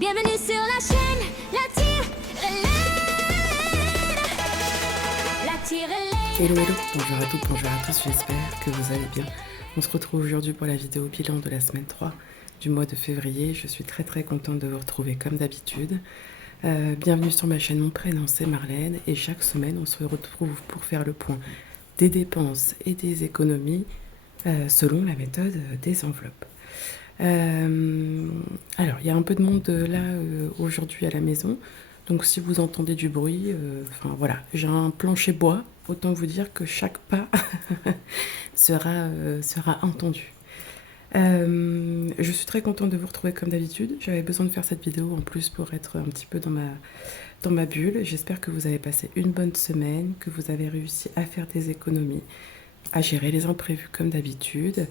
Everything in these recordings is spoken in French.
Bienvenue sur la chaîne, la tire-laine. Hello, bonjour à toutes, bonjour à tous, j'espère que vous allez bien. On se retrouve aujourd'hui pour la vidéo bilan de la semaine 3 du mois de février. Je suis très contente de vous retrouver comme d'habitude. Bienvenue sur ma chaîne, mon prénom c'est Marlène et chaque semaine on se retrouve pour faire le point des dépenses et des économies selon la méthode des enveloppes. Alors, il y a un peu de monde là aujourd'hui à la maison. Donc si vous entendez du bruit, enfin voilà, j'ai un plancher bois. Autant vous dire que chaque pas sera entendu. Je suis très contente de vous retrouver comme d'habitude. J'avais besoin de faire cette vidéo en plus pour être un petit peu dans ma bulle. J'espère que vous avez passé une bonne semaine, que vous avez réussi à faire des économies, à gérer les imprévus comme d'habitude.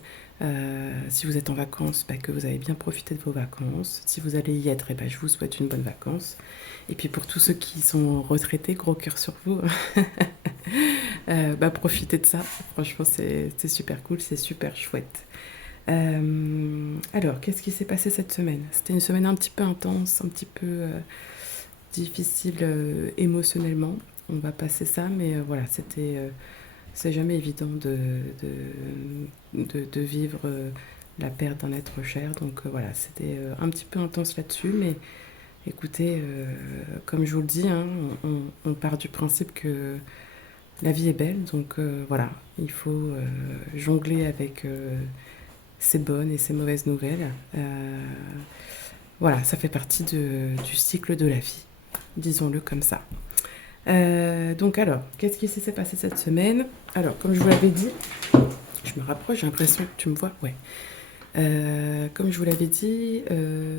Si vous êtes en vacances, que vous avez bien profité de vos vacances. Si vous allez y être, je vous souhaite une bonne vacance. Et puis pour tous ceux qui sont retraités, gros cœur sur vous, profitez de ça. Franchement, c'est super cool, c'est super chouette. Alors, qu'est-ce qui s'est passé cette semaine? C'était une semaine un petit peu intense, un petit peu difficile émotionnellement. On va passer ça, mais voilà, c'est jamais évident de vivre la perte d'un être cher. Donc voilà, c'était un petit peu intense là-dessus. Mais écoutez, comme je vous le dis, hein, on part du principe que la vie est belle. Donc voilà, il faut jongler avec ces bonnes et ces mauvaises nouvelles. Voilà, ça fait partie du cycle de la vie, disons-le comme ça. Donc alors, qu'est-ce qui s'est passé cette semaine? Alors, comme je vous l'avais dit, je me rapproche, j'ai l'impression que tu me vois, ouais. Comme je vous l'avais dit,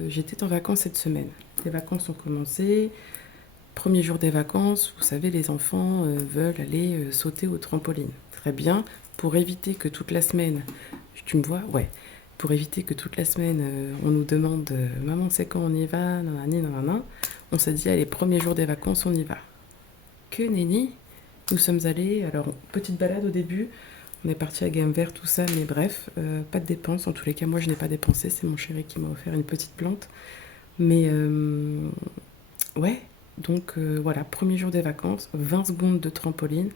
j'étais en vacances cette semaine. Les vacances ont commencé. Premier jour des vacances, vous savez, les enfants veulent aller sauter au trampoline. Très bien, pour éviter que toute la semaine, tu me vois? Ouais. Pour éviter que toute la semaine, on nous demande « Maman, c'est quand on y va ?» Nanani, nanana. On s'est dit « Allez, premier jour des vacances, on y va. » Que nenni, nous sommes allés, alors petite balade au début, on est parti à Gamme Vert, tout ça, mais bref, pas de dépenses, en tous les cas moi je n'ai pas dépensé, c'est mon chéri qui m'a offert une petite plante, mais ouais, donc voilà, premier jour des vacances, 20 secondes de trampoline,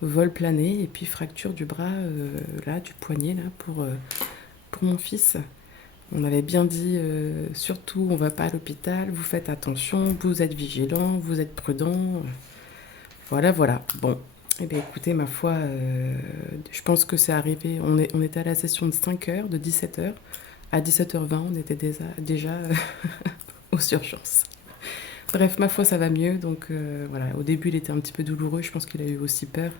vol plané, et puis fracture du bras, là, du poignet, là, pour mon fils. On avait bien dit, surtout on va pas à l'hôpital, vous faites attention, vous êtes vigilants, vous êtes prudents. Voilà. Bon, eh bien écoutez, ma foi, je pense que c'est arrivé. On était à la session de 5h, de 17h. À 17h20, on était déjà aux urgences. Bref, ma foi, ça va mieux. Donc voilà, au début, il était un petit peu douloureux. Je pense qu'il a eu aussi peur.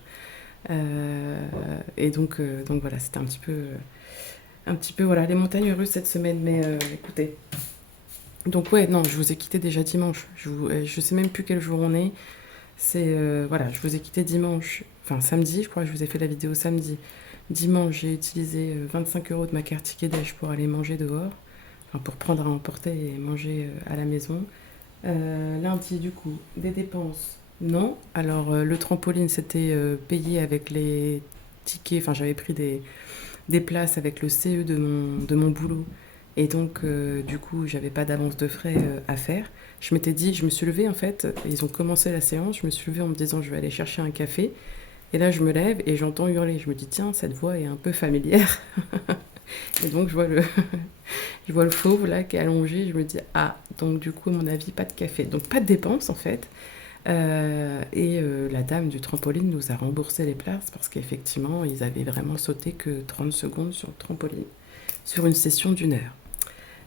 Et donc voilà, c'était un petit peu voilà, les montagnes russes cette semaine. Mais écoutez. Donc ouais, non, je vous ai quitté déjà dimanche. Je sais même plus quel jour on est. Voilà, je vous ai quitté dimanche, enfin samedi, je crois que je vous ai fait la vidéo samedi. Dimanche, j'ai utilisé 25 € de ma carte ticket déj pour aller manger dehors, enfin pour prendre à emporter et manger à la maison. Lundi, du coup, des dépenses, non. Alors, le trampoline, c'était payé avec les tickets, enfin j'avais pris des places avec le CE de mon boulot. Et donc, du coup, j'avais pas d'avance de frais à faire. Je m'étais dit, je me suis levée en fait, ils ont commencé la séance, je me suis levée en me disant je vais aller chercher un café. Et là, je me lève et j'entends hurler. Je me dis, tiens, cette voix est un peu familière. Et donc, je vois le fauve là qui est allongé. Je me dis, ah, donc du coup, à mon avis, pas de café. Donc, pas de dépenses en fait. La dame du trampoline nous a remboursé les places parce qu'effectivement, ils avaient vraiment sauté que 30 secondes sur le trampoline, sur une session d'1 heure.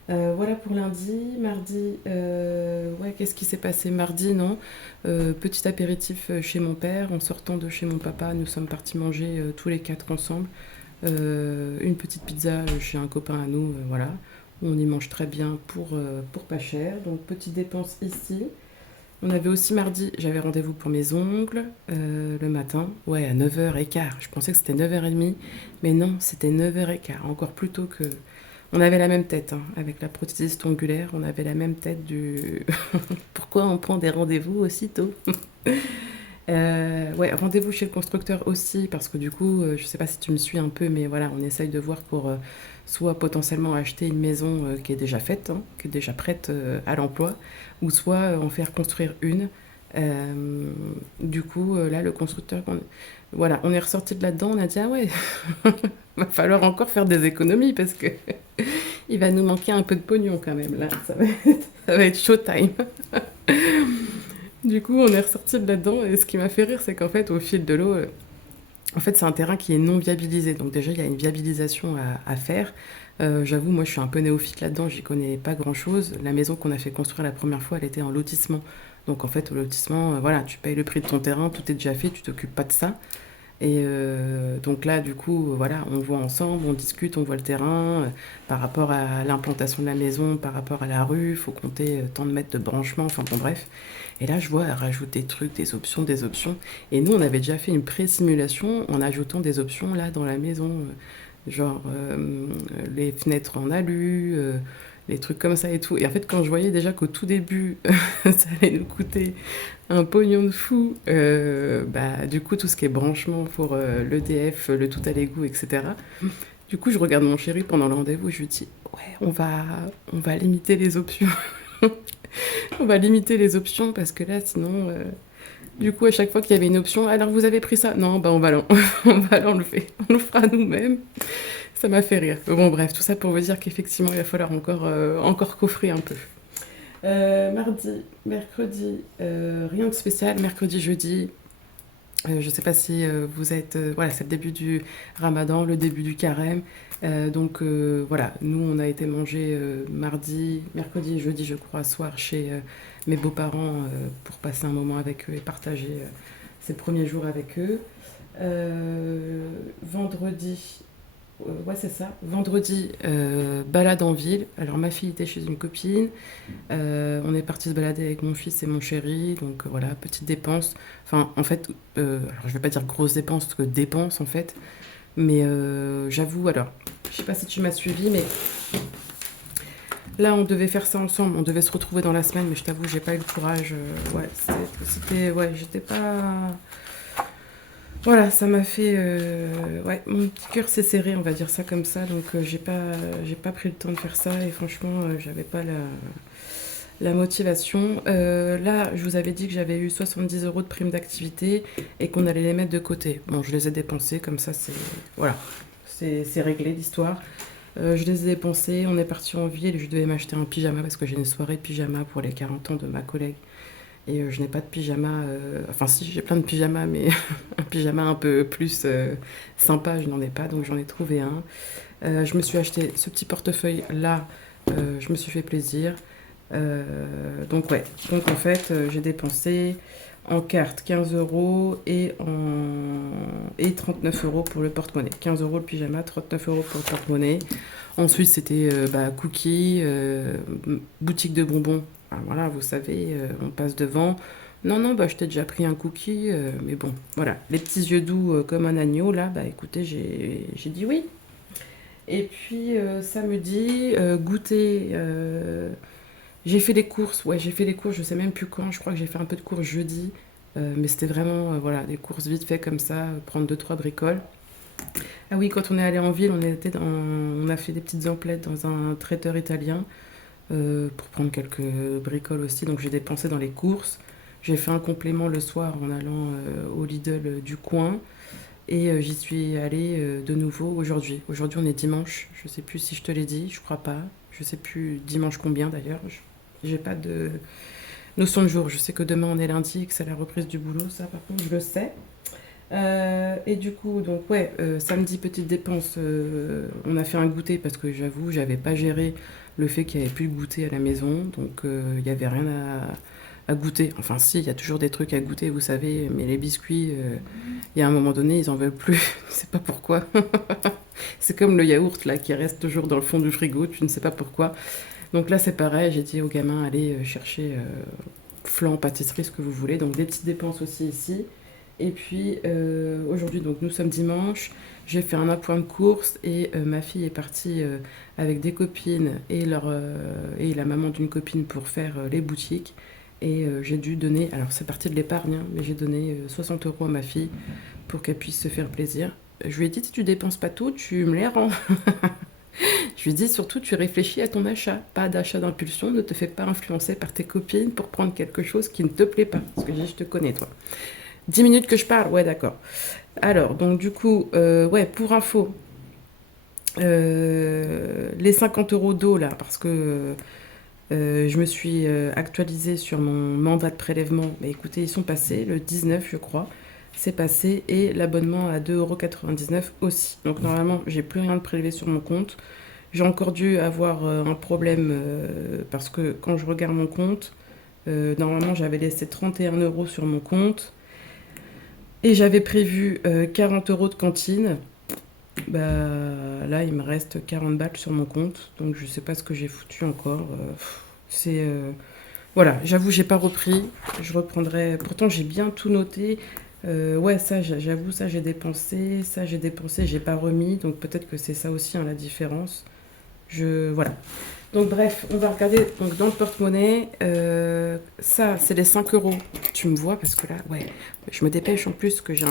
Voilà pour lundi. Mardi, ouais, qu'est-ce qui s'est passé mardi? Non, petit apéritif chez mon père. En sortant de chez mon papa, nous sommes partis manger tous les 4 ensemble. Une petite pizza chez un copain à nous, voilà. On y mange très bien pour pas cher. Donc petite dépense ici. On avait aussi mardi, j'avais rendez-vous pour mes ongles le matin, ouais, à 9h15. Je pensais que c'était 9h30, mais non, c'était 9h15, encore plus tôt que... On avait la même tête, hein, avec la prothésiste ongulaire, on avait la même tête du... Pourquoi on prend des rendez-vous aussitôt? Ouais, rendez-vous chez le constructeur aussi, parce que du coup, je sais pas si tu me suis un peu, mais voilà, on essaye de voir pour soit potentiellement acheter une maison qui est déjà faite, hein, qui est déjà prête à l'emploi, ou soit en faire construire une. Euh, du coup, là, le constructeur, voilà, on est ressorti de là-dedans, on a dit, ah ouais, va falloir encore faire des économies parce que il va nous manquer un peu de pognon quand même, là, ça va être showtime. Du coup, on est ressorti de là-dedans, et ce qui m'a fait rire, c'est qu'en fait, au fil de l'eau, en fait, c'est un terrain qui est non viabilisé. Donc déjà, il y a une viabilisation à faire. J'avoue, moi, je suis un peu néophyte là-dedans, j'y connais pas grand-chose. La maison qu'on a fait construire la première fois, elle était en lotissement. Donc en fait, au lotissement, voilà, tu payes le prix de ton terrain, tout est déjà fait, tu t'occupes pas de ça. Et donc là, du coup, voilà, on voit ensemble, on discute, on voit le terrain par rapport à l'implantation de la maison, par rapport à la rue, il faut compter tant de mètres de branchement, enfin bon, bref. Et là, je vois rajouter des trucs, des options, des options. Et nous, on avait déjà fait une pré-simulation en ajoutant des options là dans la maison, genre les fenêtres en alu, les trucs comme ça et tout. Et en fait, quand je voyais déjà qu'au tout début, ça allait nous coûter un pognon de fou, bah, du coup, tout ce qui est branchement pour l'EDF, le tout à l'égout, etc. Du coup, je regarde mon chéri pendant le rendez-vous et je lui dis, ouais, on va limiter les options. On va limiter les options parce que là, sinon, du coup, à chaque fois qu'il y avait une option, alors vous avez pris ça? Non, bah on va l'enlever. On le fera nous-mêmes. Ça m'a fait rire. Bon, bref, tout ça pour vous dire qu'effectivement, il va falloir encore coffrer un peu. Mardi, mercredi, rien de spécial. Mercredi, jeudi, je ne sais pas si vous êtes... voilà, c'est le début du ramadan, le début du carême. Donc voilà, nous, on a été manger mardi, mercredi et jeudi, je crois, soir chez mes beaux-parents pour passer un moment avec eux et partager ces premiers jours avec eux. Vendredi, ouais, c'est ça. Vendredi, balade en ville. Alors, ma fille était chez une copine. On est parti se balader avec mon fils et mon chéri. Donc, voilà, petite dépense. Enfin, en fait, alors, je vais pas dire grosse dépense, parce que dépense, en fait. Mais j'avoue, alors, je sais pas si tu m'as suivi, mais là, on devait faire ça ensemble. On devait se retrouver dans la semaine, mais je t'avoue, j'ai pas eu le courage. Ouais, ouais, j'étais pas. Voilà, ça m'a fait. Ouais, mon petit cœur s'est serré, on va dire ça comme ça. Donc, j'ai pas pris le temps de faire ça. Et franchement, j'avais pas la motivation. Là, je vous avais dit que j'avais eu 70 euros de prime d'activité et qu'on allait les mettre de côté. Bon, je les ai dépensés, comme ça, c'est. Voilà, c'est réglé l'histoire. Je les ai dépensés, on est parti en ville et je devais m'acheter un pyjama parce que j'ai une soirée pyjama pour les 40 ans de ma collègue. Et je n'ai pas de pyjama. Enfin, si, j'ai plein de pyjamas, mais un pyjama un peu plus sympa, je n'en ai pas, donc j'en ai trouvé un. Je me suis acheté ce petit portefeuille-là, je me suis fait plaisir. Donc, ouais. Donc, en fait, j'ai dépensé en carte 15 euros et 39 euros pour le porte-monnaie. 15 euros le pyjama, 39 euros pour le porte-monnaie. Ensuite, c'était bah, cookies, boutique de bonbons. Ah, voilà, vous savez, on passe devant. Non, non, bah, je t'ai déjà pris un cookie, mais bon, voilà. Les petits yeux doux comme un agneau, là, bah écoutez, j'ai dit oui. Et puis, samedi, goûter. J'ai fait les courses, ouais, j'ai fait les courses, je sais même plus quand, je crois que j'ai fait un peu de courses jeudi, mais c'était vraiment, voilà, des courses vite fait comme ça, prendre deux trois bricoles. Ah oui, quand on est allé en ville, on a fait des petites emplettes dans un traiteur italien pour prendre quelques bricoles aussi. Donc j'ai dépensé dans les courses. J'ai fait un complément le soir en allant au Lidl du coin. Et j'y suis allée de nouveau aujourd'hui. Aujourd'hui, on est dimanche. Je sais plus si je te l'ai dit, je crois pas. Je sais plus dimanche combien d'ailleurs. J'ai pas de notion de jour. Je sais que demain on est lundi et que c'est la reprise du boulot. Ça, par contre, je le sais. Et du coup, donc ouais, samedi, petite dépense, on a fait un goûter parce que j'avoue, j'avais pas géré le fait qu'il n'y avait plus de goûter à la maison, donc il n'y avait rien à goûter. Enfin si, il y a toujours des trucs à goûter, vous savez, mais les biscuits, il y a un moment donné, ils en veulent plus, je sais pas pourquoi. C'est comme le yaourt là qui reste toujours dans le fond du frigo, tu ne sais pas pourquoi. Donc là c'est pareil, j'ai dit aux gamins, allez chercher flan, pâtisserie, ce que vous voulez, donc des petites dépenses aussi ici. Et puis aujourd'hui, donc nous sommes dimanche, j'ai fait un appoint de course et ma fille est partie avec des copines et la maman d'une copine pour faire les boutiques. Et j'ai dû donner, alors c'est parti de l'épargne, hein, mais j'ai donné 60 euros à ma fille pour qu'elle puisse se faire plaisir. Je lui ai dit, si tu dépenses pas tout, tu me les rends. Je lui dis surtout, tu réfléchis à ton achat, pas d'achat d'impulsion, ne te fais pas influencer par tes copines pour prendre quelque chose qui ne te plaît pas. Parce que je te connais, toi. 10 minutes que je parle, ouais, d'accord. Alors, donc du coup, ouais, pour info, les 50 euros d'eau, là, parce que je me suis actualisée sur mon mandat de prélèvement. Mais écoutez, ils sont passés, le 19, je crois. C'est passé, et l'abonnement à 2,99 € aussi. Donc normalement, j'ai plus rien de prélevé sur mon compte. J'ai encore dû avoir un problème parce que quand je regarde mon compte, normalement j'avais laissé 31 € sur mon compte et j'avais prévu 40 € de cantine. Bah là, il me reste 40 balles sur mon compte, donc je sais pas ce que j'ai foutu encore. C'est voilà, j'avoue, j'ai pas repris. Je reprendrai. Pourtant, j'ai bien tout noté. Ouais, ça, j'avoue, ça j'ai dépensé, j'ai pas remis, donc peut-être que c'est ça aussi hein, la différence. Voilà. Donc bref, on va regarder donc, dans le porte-monnaie. Ça, c'est les 5 euros. Tu me vois parce que là, ouais, je me dépêche en plus que j'ai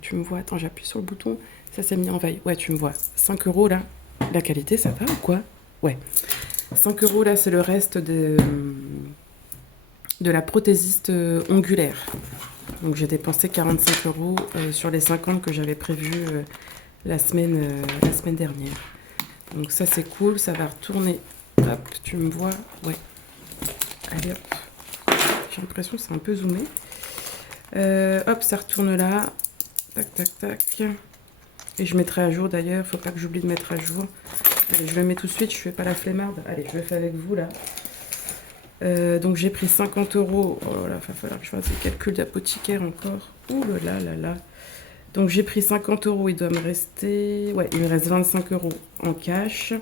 tu me vois, attends, j'appuie sur le bouton. Ça s'est mis en veille. Ouais, tu me vois. 5 euros là. La qualité, ça va ou quoi? Ouais. 5 euros là, c'est le reste de la prothésiste ongulaire. Donc j'ai dépensé 45 € sur les 50 que j'avais prévu la semaine dernière. Donc ça c'est cool, ça va retourner. Hop, tu me vois? Ouais. Allez hop. J'ai l'impression que c'est un peu zoomé. Hop, ça retourne là. Tac, tac, tac. Et je mettrai à jour d'ailleurs. Faut pas que j'oublie de mettre à jour. Allez, je le mets tout de suite. Je fais pas la flemmarde. Allez, je le fais avec vous là. Donc j'ai pris 50 €. Oh là, il va falloir que je fasse le calcul d'apothicaire encore. Ouh là là là. Donc j'ai pris 50 €. Il doit me rester... Ouais, il me reste 25 € en cash.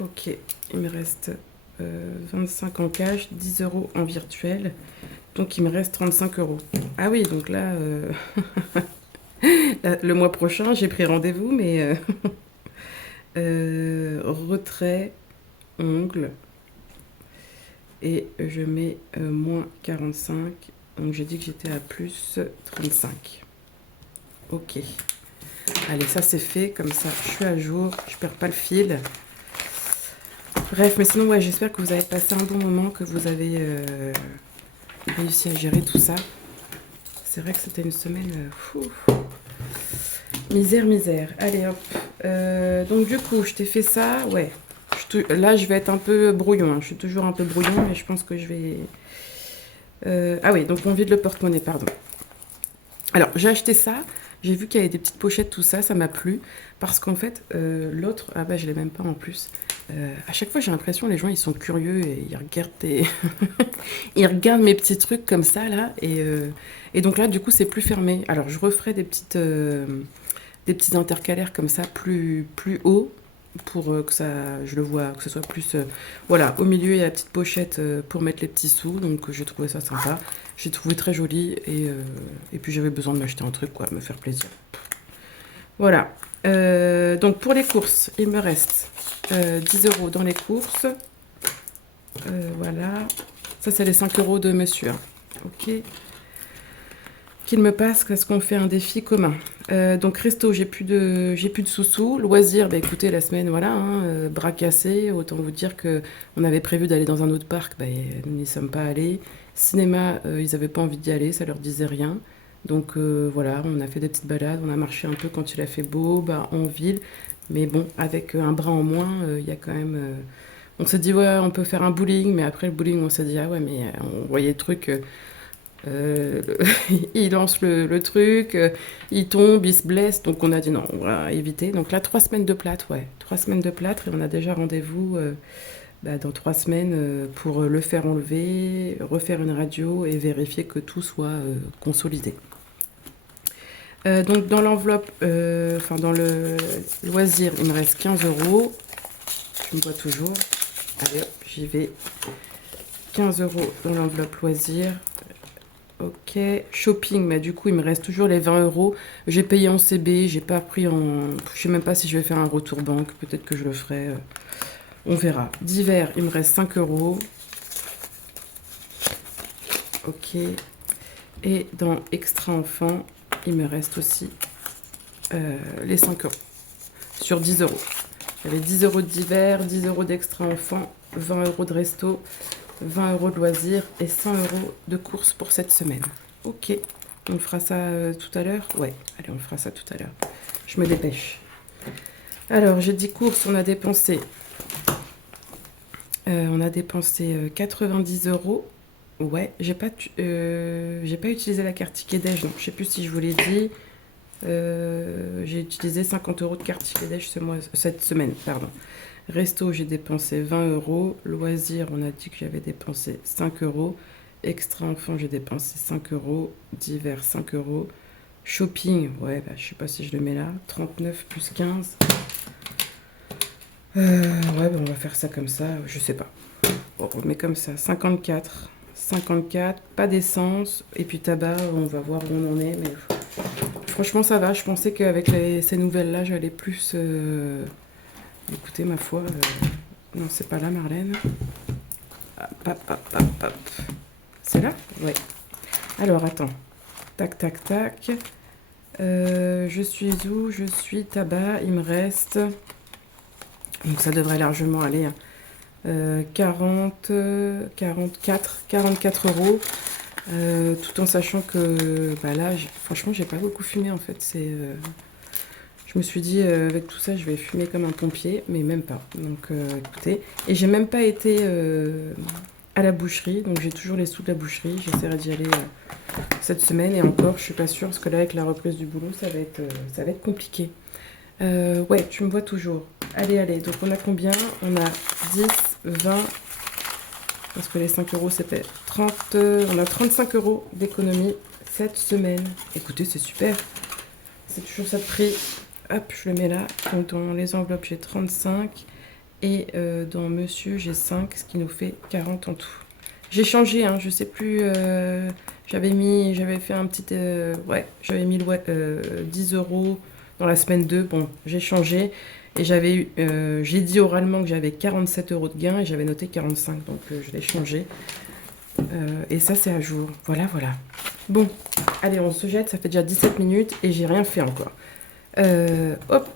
Ok, il me reste 25 en cash, 10 € en virtuel. Donc il me reste 35 €. Ah oui, donc là, le mois prochain, j'ai pris rendez-vous, mais retrait, ongles, et je mets moins 45. Donc j'ai dit que j'étais à plus 35. Ok. Allez, ça c'est fait, comme ça je suis à jour, je perds pas le fil. Bref, mais sinon, ouais, j'espère que vous avez passé un bon moment, que vous avez réussi à gérer tout ça. C'est vrai que c'était une semaine... misère, misère. Allez, hop. Donc du coup, je t'ai fait ça, ouais. Là, je vais être un peu brouillon. Hein. Je suis toujours un peu brouillon, mais je pense que je vais... Ah oui, donc on vide le porte-monnaie, pardon. Alors, j'ai acheté ça. J'ai vu qu'il y avait des petites pochettes, tout ça, ça m'a plu. Parce qu'en fait, l'autre... Ah bah, je l'ai même pas en plus. À chaque fois, j'ai l'impression les gens, ils sont curieux et ils regardent ils regardent mes petits trucs comme ça, là. Et donc là, du coup, c'est plus fermé. Alors, je referai des petits intercalaires comme ça, plus haut, pour que ça, je le vois, que ce soit plus... voilà, au milieu, il y a la petite pochette pour mettre les petits sous. Donc, j'ai trouvé ça sympa. J'ai trouvé très joli. Et puis, j'avais besoin de m'acheter un truc, quoi, me faire plaisir. Voilà. Donc, pour les courses, il me reste 10 € dans les courses. Voilà. Ça, c'est les 5 € de monsieur. Ok. Qu'il me passe parce qu'on fait un défi commun. Donc, resto, j'ai plus de sous-sous. Loisirs, bah, écoutez, la semaine, voilà, hein, bras cassés. Autant vous dire qu'on avait prévu d'aller dans un autre parc. Bah, nous n'y sommes pas allés. Cinéma, ils n'avaient pas envie d'y aller, ça leur disait rien. Donc, voilà, on a fait des petites balades. On a marché un peu quand il a fait beau, bah, en ville. Mais bon, avec un bras en moins, il y a quand même... on s'est dit, ouais, on peut faire un bowling, mais après le bowling, on s'est dit, ah ouais, mais on voyait le truc, il lance le truc, il tombe, il se blesse, donc on a dit non, on va éviter. Donc là, 3 semaines de plâtre, ouais, 3 semaines de plâtre, et on a déjà rendez-vous dans 3 semaines pour le faire enlever, refaire une radio et vérifier que tout soit consolidé. Donc dans l'enveloppe, dans le loisir, il me reste 15 €. Tu me vois toujours. Allez hop, j'y vais. 15 € dans l'enveloppe loisir. Ok. Shopping, mais du coup, il me reste toujours les 20 €. J'ai payé en CB, j'ai pas pris en... Je sais même pas si je vais faire un retour banque. Peut-être que je le ferai. On verra. Divers, il me reste 5 €. Ok. Et dans extra enfant, il me reste aussi les 5 euros sur 10 euros. Il y avait 10 euros de divers, 10 euros d'extra enfant, 20 euros de resto, 20 euros de loisirs et 100 euros de courses pour cette semaine. Ok, on fera ça tout à l'heure. Ouais, allez, on fera ça tout à l'heure. Je me dépêche. Alors, j'ai dit courses, on a dépensé 90 euros. Ouais, j'ai pas utilisé la carte Ticket Déj, donc je sais plus si je vous l'ai dit. J'ai utilisé 50 euros de carte Ticket Déj cette semaine, pardon. Resto, j'ai dépensé 20 euros. Loisirs, on a dit que j'avais dépensé 5 euros. Extra enfant, j'ai dépensé 5 euros. Divers, 5 euros. Shopping, ouais, bah, je sais pas si je le mets là. 39 plus 15. Ouais, bah, on va faire ça comme ça, je sais pas. Bon, on met comme ça, 54, pas d'essence, et puis tabac, on va voir où on en est, mais franchement ça va, je pensais qu'avec ces nouvelles-là, j'allais plus... Écoutez, ma foi, non, c'est pas là, Marlène. Hop. C'est là? Ouais. Alors, attends. Tac, tac, tac. Je suis où? Je suis tabac, il me reste... Donc ça devrait largement aller. 44 euros. Tout en sachant que bah là, franchement, j'ai pas beaucoup fumé en fait. Je me suis dit, avec tout ça, je vais fumer comme un pompier, mais même pas. Donc écoutez. Et j'ai même pas été à la boucherie. Donc j'ai toujours les sous de la boucherie. J'essaierai d'y aller cette semaine. Et encore, je suis pas sûre, parce que là, avec la reprise du boulot, ça va être compliqué. Ouais, tu me vois toujours. Allez, donc on a combien? On a 10, 20, parce que les 5 euros c'était 30, on a 35 euros d'économie cette semaine. Écoutez, c'est super. C'est toujours ça de prix. Hop, je le mets là. Donc dans les enveloppes, j'ai 35. Et dans monsieur, j'ai 5, ce qui nous fait 40 en tout. J'ai changé, hein, je sais plus. J'avais fait un petit. Ouais, j'avais mis 10 euros dans la semaine 2. Bon, j'ai changé. Et j'ai dit oralement que j'avais 47 euros de gain et j'avais noté 45. Donc je l'ai changé. Et ça, c'est à jour. Voilà. Bon, allez, on se jette. Ça fait déjà 17 minutes et j'ai rien fait encore. Hop.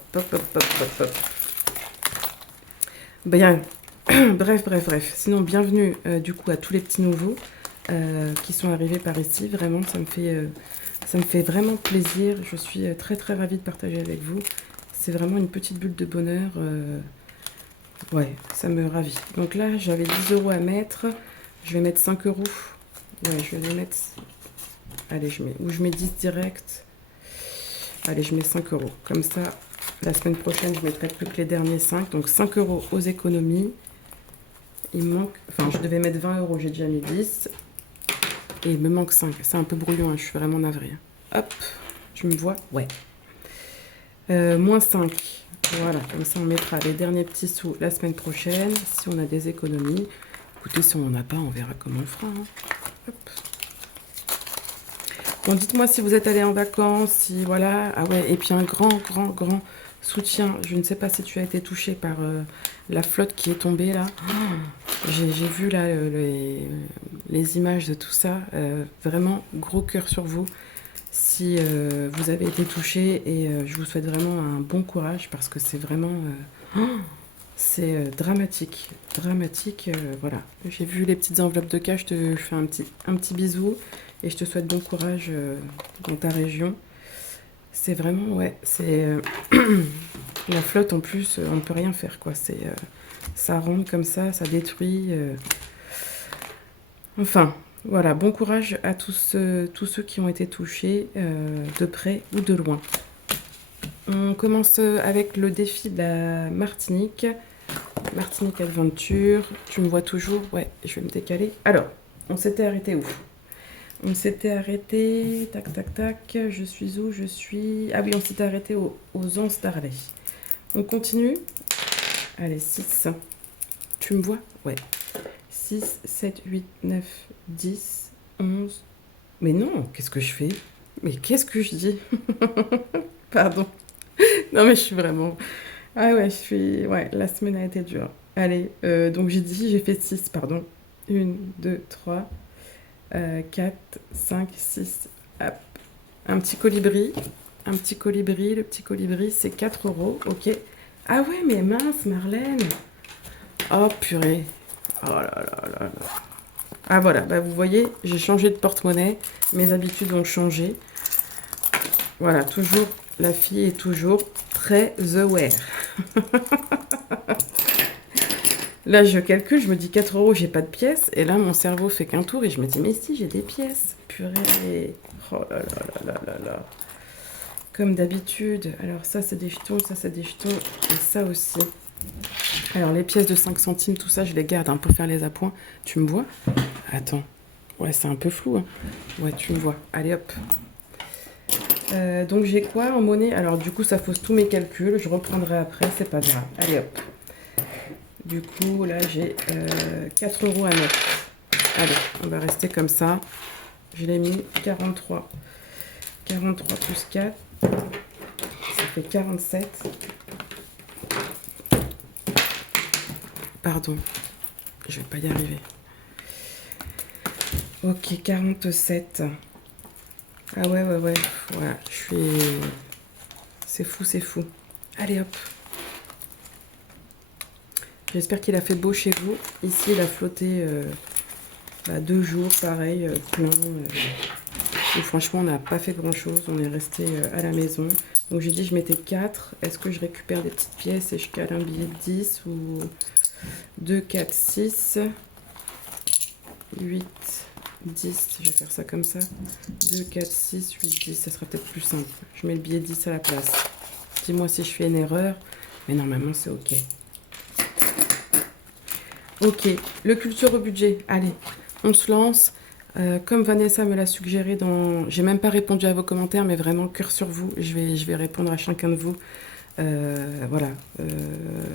Bien. Bref. Sinon, bienvenue du coup à tous les petits nouveaux qui sont arrivés par ici. Vraiment, ça me fait vraiment plaisir. Je suis très ravie de partager avec vous. C'est vraiment une petite bulle de bonheur. Ouais, ça me ravit. Donc là, j'avais 10 euros à mettre. Je vais mettre 5 euros. Ouais, je vais les mettre... Allez, je mets 10 direct. Allez, je mets 5 euros. Comme ça, la semaine prochaine, je mettrai plus que les derniers 5. Donc 5 euros aux économies. Il me manque... Enfin, je devais mettre 20 euros. J'ai déjà mis 10. Et il me manque 5. C'est un peu brouillon, hein, je suis vraiment navrée. Hop, tu me vois? Ouais. Moins 5. Voilà, comme ça on mettra les derniers petits sous la semaine prochaine, si on a des économies. Écoutez, si on n'en a pas, on verra comment on fera. Hein. Hop. Bon, dites-moi si vous êtes allés en vacances, si voilà. Ah ouais, et puis un grand soutien. Je ne sais pas si tu as été touché par la flotte qui est tombée là. J'ai vu là les images de tout ça. Vraiment, gros cœur sur vous. Si vous avez été touché, et je vous souhaite vraiment un bon courage parce que c'est vraiment c'est dramatique, voilà. J'ai vu les petites enveloppes de cash, je te fais un petit bisou et je te souhaite bon courage dans ta région. C'est vraiment, ouais, c'est la flotte en plus, on ne peut rien faire quoi. C'est ça rentre comme ça détruit. Enfin. Voilà, bon courage à tous ceux qui ont été touchés de près ou de loin. On commence avec le défi de la Martinique. Martinique Adventure. Tu me vois toujours? Ouais, je vais me décaler. Alors, on s'était arrêté où? On s'était arrêté... Tac. Je suis où? Ah oui, on s'était arrêté aux Anses d'Arlay. On continue? Allez, 6. Tu me vois? Ouais. 6, 7, 8, 9, 10, 11... Mais non, qu'est-ce que je fais? Mais qu'est-ce que je dis? Pardon. Non, mais je suis vraiment... Ah ouais, Ouais, la semaine a été dure. Allez, donc j'ai fait 6, pardon. 1, 2, 3, 4, 5, 6... Hop. Un petit colibri. un petit colibri. Le petit colibri, c'est 4 euros. Ok. Ah ouais, mais mince, Marlène. Oh, purée. Oh là là là là. Ah voilà, bah, vous voyez, j'ai changé de porte-monnaie. Mes habitudes ont changé. Voilà, toujours, la fille est toujours très aware. Là, je calcule, je me dis 4 euros, j'ai pas de pièces. Et là, mon cerveau fait qu'un tour et je me dis, mais si, j'ai des pièces. Purée. Oh là là là là là là. Comme d'habitude. Alors, ça, c'est des jetons, ça, c'est des jetons. Et ça aussi. Alors, les pièces de 5 centimes, tout ça, je les garde pour faire les appoints. Tu me vois? Attends. Ouais, c'est un peu flou. Hein. Ouais, tu me vois. Allez, hop. Donc, j'ai quoi en monnaie? Alors, du coup, ça fausse tous mes calculs. Je reprendrai après, c'est pas grave. Allez, hop. Du coup, là, j'ai 4 euros à mettre. Allez, on va rester comme ça. Je l'ai mis 43. 43 plus 4, ça fait 47. Pardon, je vais pas y arriver. Ok, 47. Ah ouais, voilà, je suis... C'est fou, c'est fou. Allez, hop. J'espère qu'il a fait beau chez vous. Ici, il a flotté 2 jours, pareil, plein. Et franchement, on n'a pas fait grand-chose. On est resté à la maison. Donc, j'ai dit, je mettais 4. Est-ce que je récupère des petites pièces et je cale un billet de 10 ou 2, 4, 6, 8, 10. Je vais faire ça comme ça. 2, 4, 6, 8, 10. Ça sera peut-être plus simple. Je mets le billet de 10 à la place. Dis-moi si je fais une erreur. Mais normalement, c'est OK. Ok, le culture au budget. Allez, on se lance. Comme Vanessa me l'a suggéré dans... J'ai même pas répondu à vos commentaires, mais vraiment, cœur sur vous. Je vais répondre à chacun de vous. Voilà.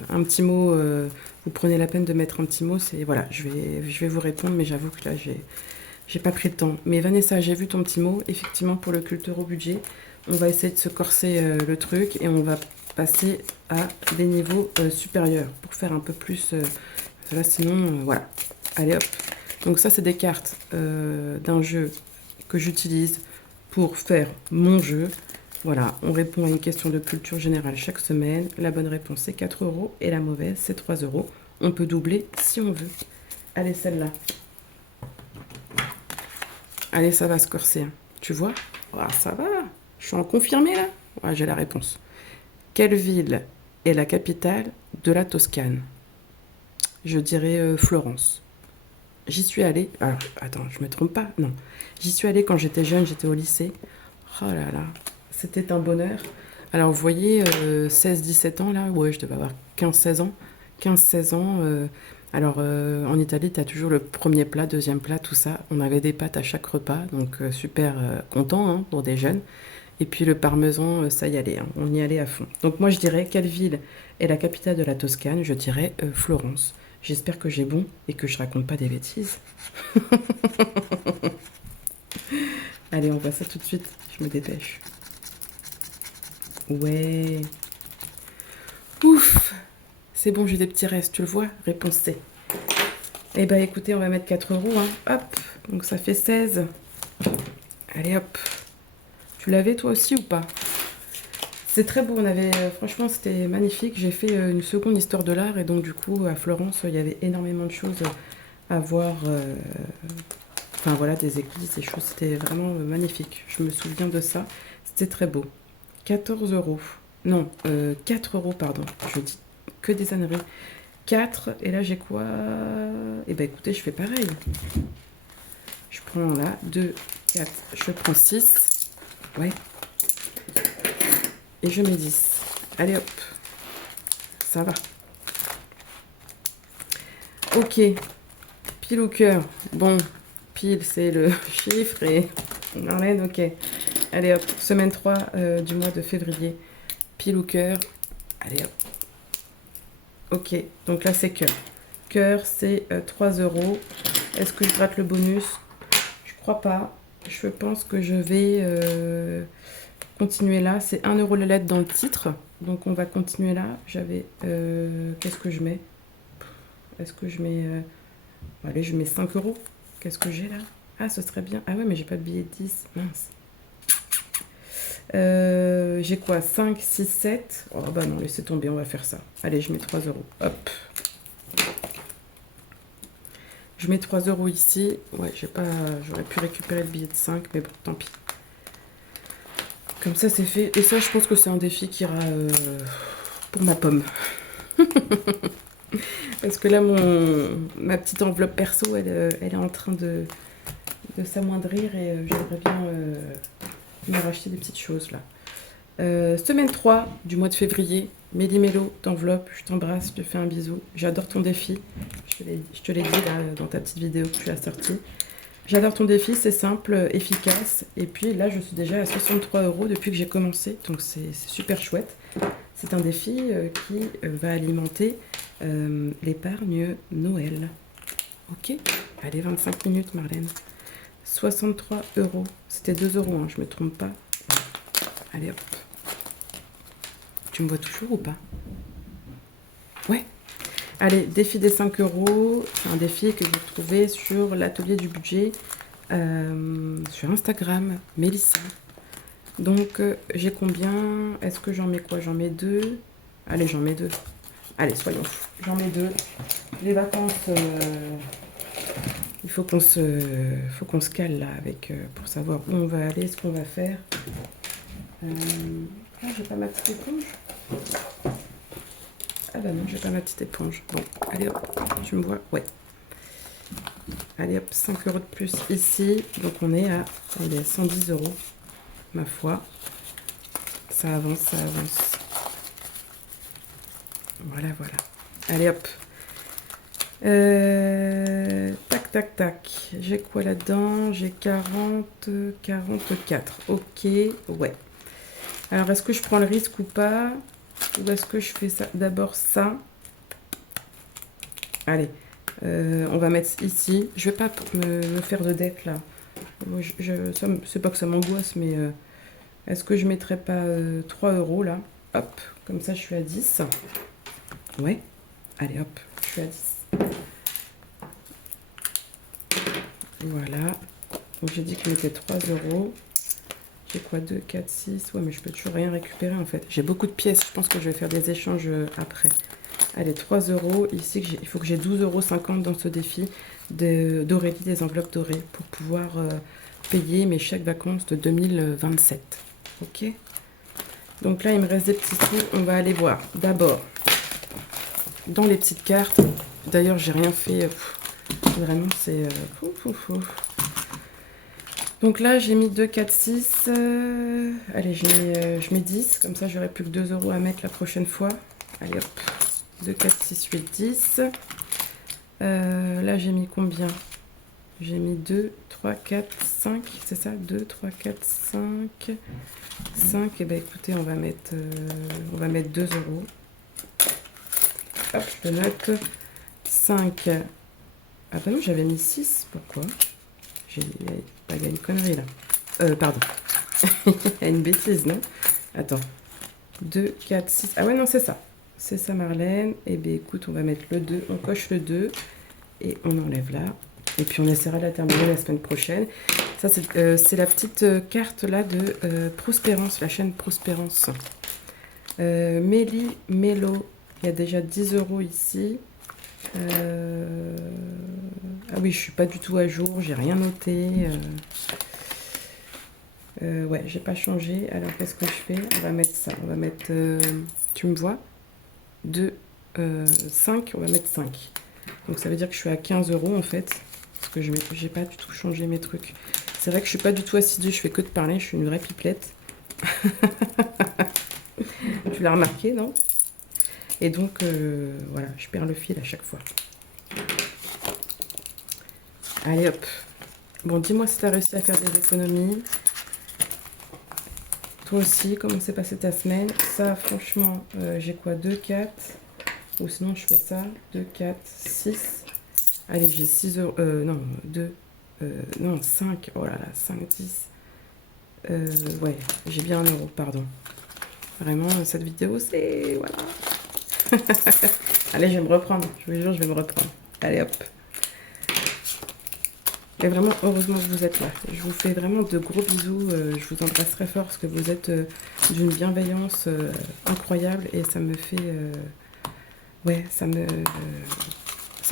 Un petit mot. Vous prenez la peine de mettre un petit mot. C'est voilà, je vais vous répondre, mais j'avoue que là, j'ai pas pris le temps. Mais Vanessa, j'ai vu ton petit mot. Effectivement, pour le culture au budget, on va essayer de se corser le truc et on va passer à des niveaux supérieurs pour faire un peu plus... Là, sinon, voilà. Allez, hop. Donc ça, c'est des cartes d'un jeu que j'utilise pour faire mon jeu. Voilà, on répond à une question de culture générale chaque semaine. La bonne réponse, c'est 4 euros et la mauvaise, c'est 3 euros. On peut doubler si on veut. Allez, celle-là. Allez, ça va se corser. Hein. Tu vois? Ah, ça va. Je suis en confirmé, là. Ouais, j'ai la réponse. Quelle ville est la capitale de la Toscane? Je dirais Florence. J'y suis allée. Alors, attends, je me trompe pas. Non. J'y suis allée quand j'étais jeune, j'étais au lycée. Oh là là. C'était un bonheur. Alors, vous voyez, 16-17 ans, là. Ouais, je devais avoir 15-16 ans. 15-16 ans. En Italie, tu as toujours le premier plat, deuxième plat, tout ça. On avait des pâtes à chaque repas. Donc, super content hein, pour des jeunes. Et puis, le parmesan, ça y allait. Hein, on y allait à fond. Donc, moi, je dirais, quelle ville est la capitale de la Toscane? Je dirais Florence. J'espère que j'ai bon et que je raconte pas des bêtises. Allez, on voit ça tout de suite. Je me dépêche. Ouais. Ouf. C'est bon, j'ai des petits restes. Tu le vois? Réponse C. Eh ben, écoutez, on va mettre 4 euros. Hein. Hop. Donc, ça fait 16. Allez, hop. Tu l'avais, toi aussi, ou pas? C'est très beau, franchement, c'était magnifique. J'ai fait une seconde histoire de l'art et donc du coup, à Florence, il y avait énormément de choses à voir. Enfin voilà, des églises, des choses, c'était vraiment magnifique. Je me souviens de ça, c'était très beau. 14 euros. Non, 4 euros, pardon. Je dis que des âneries. 4, et là j'ai quoi? Eh ben écoutez, je fais pareil. Je prends là 2, 4, je prends 6. Ouais. Et je mets 10. Allez hop. Ça va. Ok. Pile ou cœur? Bon, pile c'est le chiffre et Marlène, ok. Allez hop. Semaine 3 du mois de février. Pile ou cœur? Allez hop. Ok. Donc là c'est cœur. Cœur c'est 3 euros. Est-ce que je gratte le bonus? Je crois pas. Je pense que je vais... continuer là, c'est 1 euro la lettre dans le titre, donc on va continuer là. J'avais, qu'est-ce que je mets? Est-ce que je mets, allez, je mets 5 euros. Qu'est-ce que j'ai là? Ah, ce serait bien. Ah ouais, mais j'ai pas de billet de 10, mince. J'ai quoi? 5, 6, 7. Oh bah non, laissez tomber, on va faire ça. Allez, je mets 3 euros. Hop. Je mets 3 euros ici. Ouais, j'aurais pu récupérer le billet de 5, mais bon, tant pis. Comme ça, c'est fait. Et ça, je pense que c'est un défi qui ira pour ma pomme. Parce que là, ma petite enveloppe perso, elle est en train de s'amoindrir et j'aimerais bien me racheter des petites choses là. Semaine 3 du mois de février. Méli-mélo d'enveloppe, je t'embrasse, je te fais un bisou. J'adore ton défi. Je te l'ai dit là dans ta petite vidéo que tu as sortie. J'adore ton défi, c'est simple, efficace. Et puis là, je suis déjà à 63 euros depuis que j'ai commencé. Donc c'est super chouette. C'est un défi qui va alimenter l'épargne Noël. Ok? Allez, 25 minutes, Marlène. 63 euros. C'était 2 euros, hein, je me trompe pas. Allez, hop. Tu me vois toujours ou pas? Ouais. Allez, défi des 5 euros. C'est un défi que j'ai trouvé sur l'atelier du budget sur Instagram, Mélissa. Donc, j'ai combien? Est-ce que j'en mets quoi? J'en mets 2. Allez, j'en mets 2. Allez, soyons fous. J'en mets 2. Les vacances, il faut qu'on se cale là avec pour savoir où on va aller, ce qu'on va faire. Ah, j'ai pas ma petite éponge. Ah bah non, j'ai pas ma petite éponge. Bon, allez hop, tu me vois? Ouais. Allez hop, 5 euros de plus ici. Donc on est à 110 euros, ma foi. Ça avance, ça avance. Voilà, voilà. Allez hop. Tac, tac, tac. J'ai quoi là-dedans? J'ai 40, 44. Ok, ouais. Alors, est-ce que je prends le risque ou pas? Ou est-ce que je fais ça d'abord ça? Allez, on va mettre ici. Je vais pas me faire de dette là. C'est pas que ça m'angoisse, mais est-ce que je mettrais pas 3 euros là? Hop, comme ça je suis à 10. Ouais, allez hop, je suis à 10. Voilà. Donc j'ai dit que je mettais 3 euros. J'ai quoi? 2, 4, 6. Ouais, mais je peux toujours rien récupérer en fait. J'ai beaucoup de pièces. Je pense que je vais faire des échanges après. Allez, 3 euros. Ici, il faut que j'ai 12,50 € dans ce défi d'Aurélie, des enveloppes dorées, pour pouvoir payer mes chèques vacances de 2027. Ok? Donc là, il me reste des petits sous. On va aller voir. D'abord, dans les petites cartes. D'ailleurs, j'ai rien fait. Vraiment, c'est... Donc là, j'ai mis 2, 4, 6. Allez, je mets 10. Comme ça, j'aurai plus que 2 euros à mettre la prochaine fois. Allez, hop. 2, 4, 6, 8, 10. Là, j'ai mis combien? J'ai mis 2, 3, 4, 5. C'est ça? 2, 3, 4, 5. 5. Et bien, écoutez, on va mettre 2 euros. Hop, je le note. 5. Ah bah non, j'avais mis 6. Pourquoi? Il y a une connerie là. Pardon. Il y a une bêtise, non? Attends. 2, 4, 6. Ah ouais, non, c'est ça. C'est ça, Marlène. Eh bien, écoute, on va mettre le 2. On coche le 2. Et on enlève là. Et puis, on essaiera de la terminer la semaine prochaine. Ça, c'est la petite carte là de Prospérance, la chaîne Prospérance. Méli-mélo. Il y a déjà 10 euros ici. Ah oui, je suis pas du tout à jour, j'ai rien noté. Ouais, j'ai pas changé. Alors qu'est-ce que je fais? On va mettre ça. On va mettre, tu me vois? 2, 5, on va mettre 5. Donc ça veut dire que je suis à 15 euros en fait. Parce que j'ai pas du tout changé mes trucs. C'est vrai que je suis pas du tout assidue, je fais que de parler, je suis une vraie pipelette. Tu l'as remarqué, non? Et donc, voilà, je perds le fil à chaque fois. Allez, hop. Bon, dis-moi si tu as réussi à faire des économies. Toi aussi, comment s'est passée ta semaine? Ça, franchement, j'ai quoi? 2, 4. Ou sinon, je fais ça. 2, 4, 6. Allez, j'ai 6 euros. Non, 2. Non, 5. Oh là là, 5, 10. Ouais, j'ai bien 1 euro, pardon. Vraiment, cette vidéo, c'est... Voilà. Allez, je vais me reprendre. Je vous jure, je vais me reprendre. Allez, hop. Et vraiment, heureusement que vous êtes là. Je vous fais vraiment de gros bisous. Je vous embrasse très fort parce que vous êtes d'une bienveillance incroyable et ça me fait... ouais, ça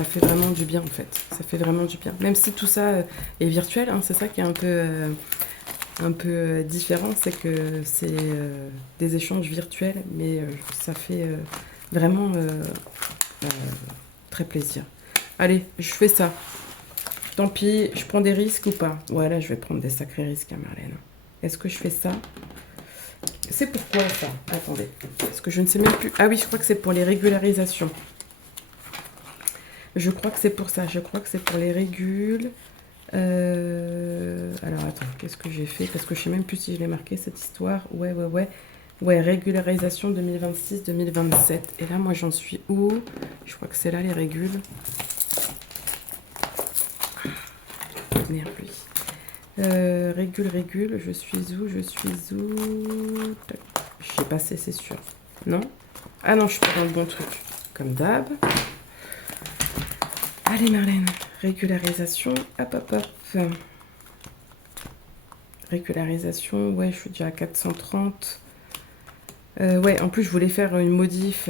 fait vraiment du bien en fait. Ça fait vraiment du bien. Même si tout ça est virtuel, hein, c'est ça qui est un peu différent, c'est que c'est des échanges virtuels, mais ça fait vraiment euh, très plaisir. Allez, je fais ça. Tant pis, je prends des risques ou pas? Ouais, là, je vais prendre des sacrés risques, hein, Marlène. Est-ce que je fais ça? C'est pourquoi ça? Attendez, parce que je ne sais même plus. Ah oui, je crois que c'est pour les régularisations. Je crois que c'est pour ça. Je crois que c'est pour les régules. Alors, attends, qu'est-ce que j'ai fait? Parce que je sais même plus si je l'ai marqué, cette histoire. Ouais. Ouais, régularisation 2026-2027. Et là, moi, j'en suis où? Je crois que c'est là, les régules. Merde, lui. Régule, je suis où? Tac. J'ai passé, c'est sûr. Non? Ah non, je suis pas dans le bon truc. Comme d'hab. Allez, Marlène. Régularisation. Hop. Régularisation. Ouais, je suis déjà à 430. Ouais, en plus, je voulais faire une modif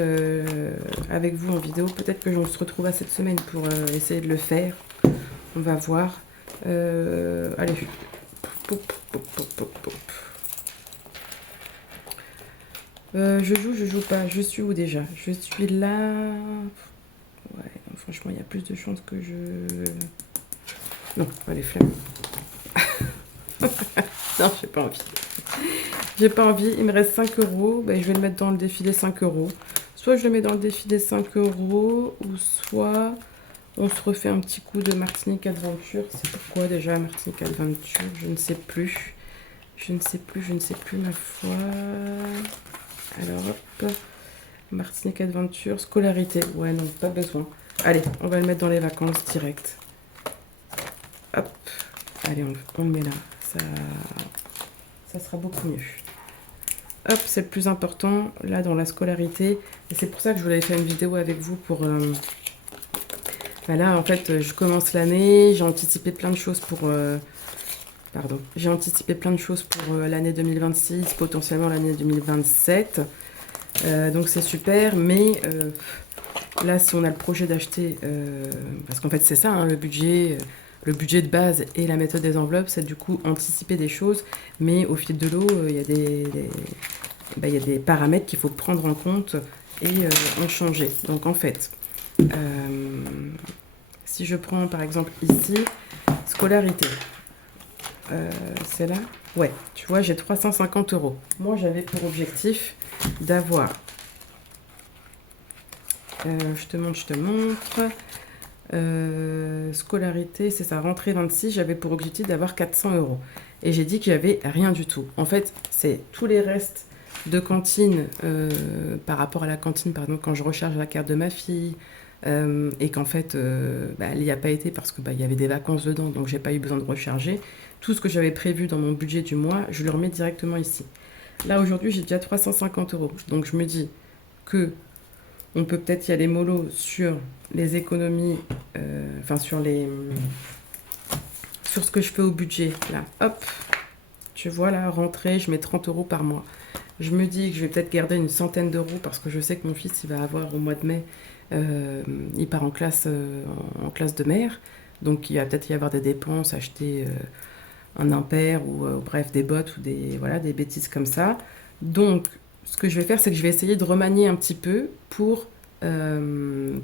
avec vous en vidéo. Peut-être que on se retrouvera cette semaine pour essayer de le faire. On va voir. Allez. Je joue pas. Je suis où déjà? Je suis là. Ouais, non, franchement, il y a plus de chances que je... Non, allez, flemme. Non, j'ai pas envie. J'ai pas envie. Il me reste 5 euros. Ben, je vais le mettre dans le défi des 5 euros. Soit je le mets dans le défi des 5 euros, ou soit on se refait un petit coup de Martinique Adventure. C'est pourquoi déjà Martinique Adventure? Je ne sais plus. Je ne sais plus ma foi. Alors hop. Martinique Adventure. Scolarité. Ouais, non, pas besoin. Allez, on va le mettre dans les vacances direct. Hop. Allez, on le met là. Ça sera beaucoup mieux. Hop, c'est le plus important, là, dans la scolarité. Et c'est pour ça que je voulais faire une vidéo avec vous pour... Là, en fait, je commence l'année. J'ai anticipé plein de choses pour... Pardon. J'ai anticipé plein de choses pour l'année 2026, potentiellement l'année 2027. Donc, c'est super. Mais là, si on a le projet d'acheter... parce qu'en fait, c'est ça, hein, le budget... Le budget de base et la méthode des enveloppes, c'est du coup anticiper des choses, mais au fil de l'eau, il y a des paramètres qu'il faut prendre en compte et en changer. Donc en fait, si je prends par exemple ici, scolarité, c'est là? Ouais, tu vois, j'ai 350 euros. Moi, j'avais pour objectif d'avoir... je te montre... scolarité, c'est ça, rentrée 26, j'avais pour objectif d'avoir 400 euros. Et j'ai dit que j'avais rien du tout. En fait, c'est tous les restes de cantine par rapport à la cantine, par exemple, quand je recharge la carte de ma fille et qu'en fait, elle n'y a pas été parce que il y avait des vacances dedans, donc j'ai pas eu besoin de recharger. Tout ce que j'avais prévu dans mon budget du mois, je le remets directement ici. Là, aujourd'hui, j'ai déjà 350 euros. Donc, je me dis que on peut peut-être y aller mollo sur les économies, sur ce que je fais au budget. Là, hop, tu vois là, rentrée, je mets 30 euros par mois. Je me dis que je vais peut-être garder une centaine d'euros parce que je sais que mon fils, il va avoir au mois de mai, il part en classe de mer. Donc, il va peut-être y avoir des dépenses, acheter un impair ou bref, des bottes ou des bêtises comme ça. Donc, ce que je vais faire, c'est que je vais essayer de remanier un petit peu pour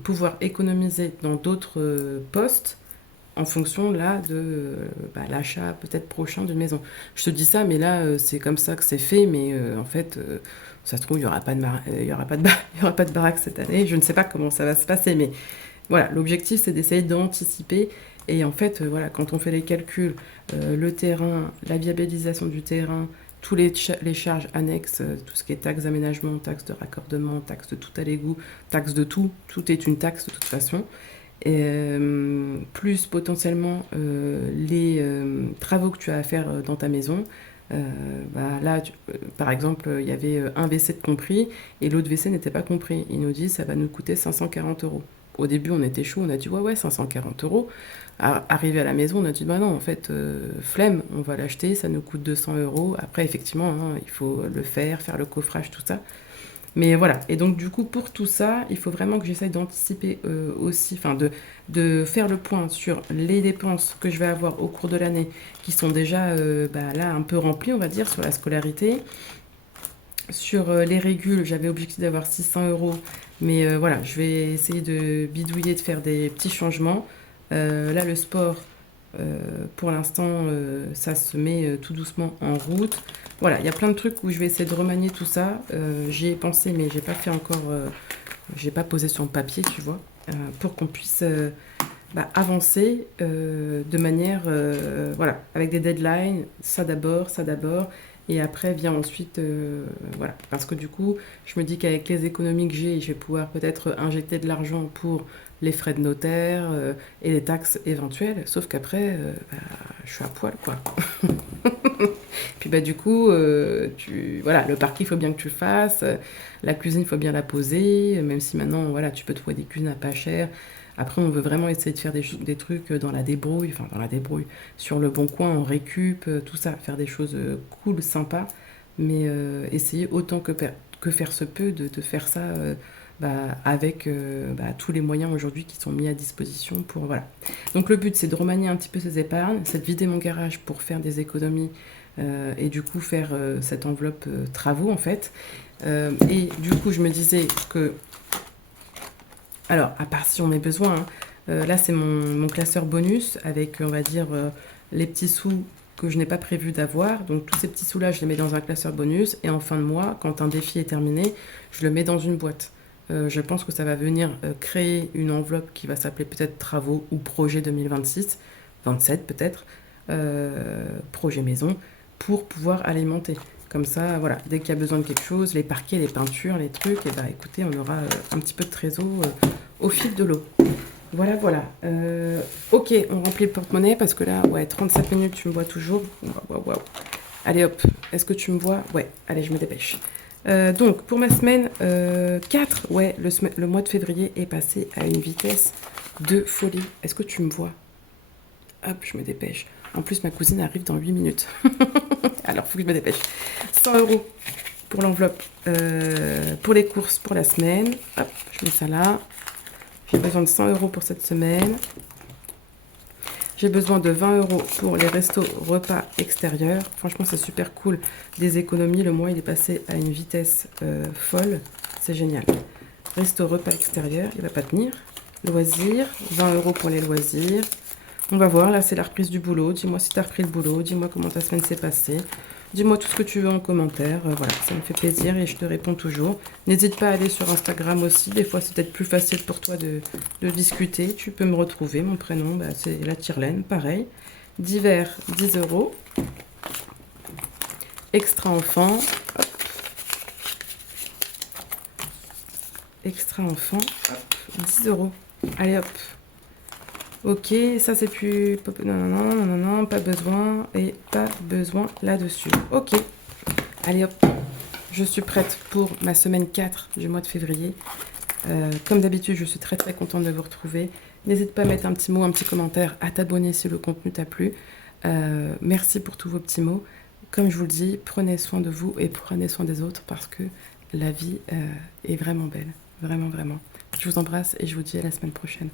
pouvoir économiser dans d'autres postes en fonction là de l'achat peut-être prochain d'une maison. Je te dis ça, mais là c'est comme ça que c'est fait, mais en fait ça se trouve il y aura pas de baraque cette année. Je ne sais pas comment ça va se passer, mais voilà, l'objectif c'est d'essayer d'anticiper. Et en fait, voilà, quand on fait les calculs, le terrain, la viabilisation du terrain, tous les charges annexes, tout ce qui est taxes d'aménagement, taxes de raccordement, taxes de tout à l'égout, taxes de tout, tout est une taxe de toute façon. Et, plus potentiellement les travaux que tu as à faire dans ta maison. Là, par exemple, il y avait un WC de compris et l'autre WC n'était pas compris. Il nous dit ça va nous coûter 540 euros. au début, on était chaud, on a dit ouais, 540 euros. Arrivé à la maison, on a dit bah non, en fait, flemme, on va l'acheter, ça nous coûte 200 euros. Après, effectivement, hein, il faut le faire le coffrage, tout ça. Mais voilà, et donc du coup, pour tout ça, il faut vraiment que j'essaye d'anticiper aussi, enfin de faire le point sur les dépenses que je vais avoir au cours de l'année, qui sont déjà là un peu remplies, on va dire, sur la scolarité. Sur les régules, j'avais objectif d'avoir 600 euros, mais voilà, je vais essayer de bidouiller, de faire des petits changements. Là, le sport, pour l'instant, ça se met tout doucement en route. Voilà, il y a plein de trucs où je vais essayer de remanier tout ça. J'y ai pensé, mais j'ai pas fait encore, j'ai pas posé sur le papier, tu vois, pour qu'on puisse avancer de manière, voilà, avec des deadlines, ça d'abord, et après vient ensuite, voilà, parce que du coup, je me dis qu'avec les économies que j'ai, je vais pouvoir peut-être injecter de l'argent pour les frais de notaire et les taxes éventuelles, sauf qu'après, je suis à poil, quoi. Puis du coup, voilà, le parquet, il faut bien que tu le fasses, la cuisine, il faut bien la poser, même si maintenant, voilà, tu peux trouver des cuisines à pas cher. Après, on veut vraiment essayer de faire des trucs dans la débrouille, sur le bon coin, en récup, tout ça, faire des choses cool, sympas, mais essayer autant que faire se peut de faire ça avec tous les moyens aujourd'hui qui sont mis à disposition pour, voilà. Donc le but, c'est de remanier un petit peu ces épargnes, c'est de vider mon garage pour faire des économies et du coup faire cette enveloppe travaux en fait. Et du coup, je me disais que alors, à part si on a besoin, hein, là c'est mon classeur bonus avec, on va dire, les petits sous que je n'ai pas prévu d'avoir. Donc tous ces petits sous-là, je les mets dans un classeur bonus. Et en fin de mois, quand un défi est terminé, je le mets dans une boîte. Je pense que ça va venir créer une enveloppe qui va s'appeler peut-être travaux ou projet 2026, 27 peut-être, projet maison, pour pouvoir alimenter. Comme ça, voilà, dès qu'il y a besoin de quelque chose, les parquets, les peintures, les trucs, et écoutez, on aura un petit peu de trésor au fil de l'eau. Voilà, voilà. Ok, on remplit le porte-monnaie parce que là, ouais, 37 minutes, tu me vois toujours. Waouh. Allez hop, est-ce que tu me vois? Ouais, allez, je me dépêche. Donc, pour ma semaine 4, ouais, le mois de février est passé à une vitesse de folie. Est-ce que tu me vois? Hop, je me dépêche. En plus, ma cousine arrive dans 8 minutes. Alors, faut que je me dépêche. 100 euros pour l'enveloppe, pour les courses pour la semaine. Hop, je mets ça là. J'ai besoin de 100 euros pour cette semaine. J'ai besoin de 20 euros pour les restos repas extérieurs. Franchement, c'est super cool. Des économies, le mois, il est passé à une vitesse folle. C'est génial. Resto repas extérieur, il va pas tenir. Loisirs, 20 euros pour les loisirs. On va voir, là c'est la reprise du boulot. Dis-moi si tu as repris le boulot, dis-moi comment ta semaine s'est passée. Dis-moi tout ce que tu veux en commentaire. Voilà, ça me fait plaisir et je te réponds toujours. N'hésite pas à aller sur Instagram aussi. Des fois, c'est peut-être plus facile pour toi de discuter. Tu peux me retrouver. Mon prénom, c'est la Tirelaine. Pareil. Divers, 10 euros. Extra enfant. Hop. Extra enfant. Hop. 10 euros. Allez hop. Ok, ça c'est plus... Non, pas besoin. Et pas besoin là-dessus. Ok. Allez hop. Je suis prête pour ma semaine 4 du mois de février. Comme d'habitude, je suis très très contente de vous retrouver. N'hésite pas à mettre un petit mot, un petit commentaire, à t'abonner si le contenu t'a plu. Merci pour tous vos petits mots. Comme je vous le dis, prenez soin de vous et prenez soin des autres parce que la vie est vraiment belle. Vraiment, vraiment. Je vous embrasse et je vous dis à la semaine prochaine.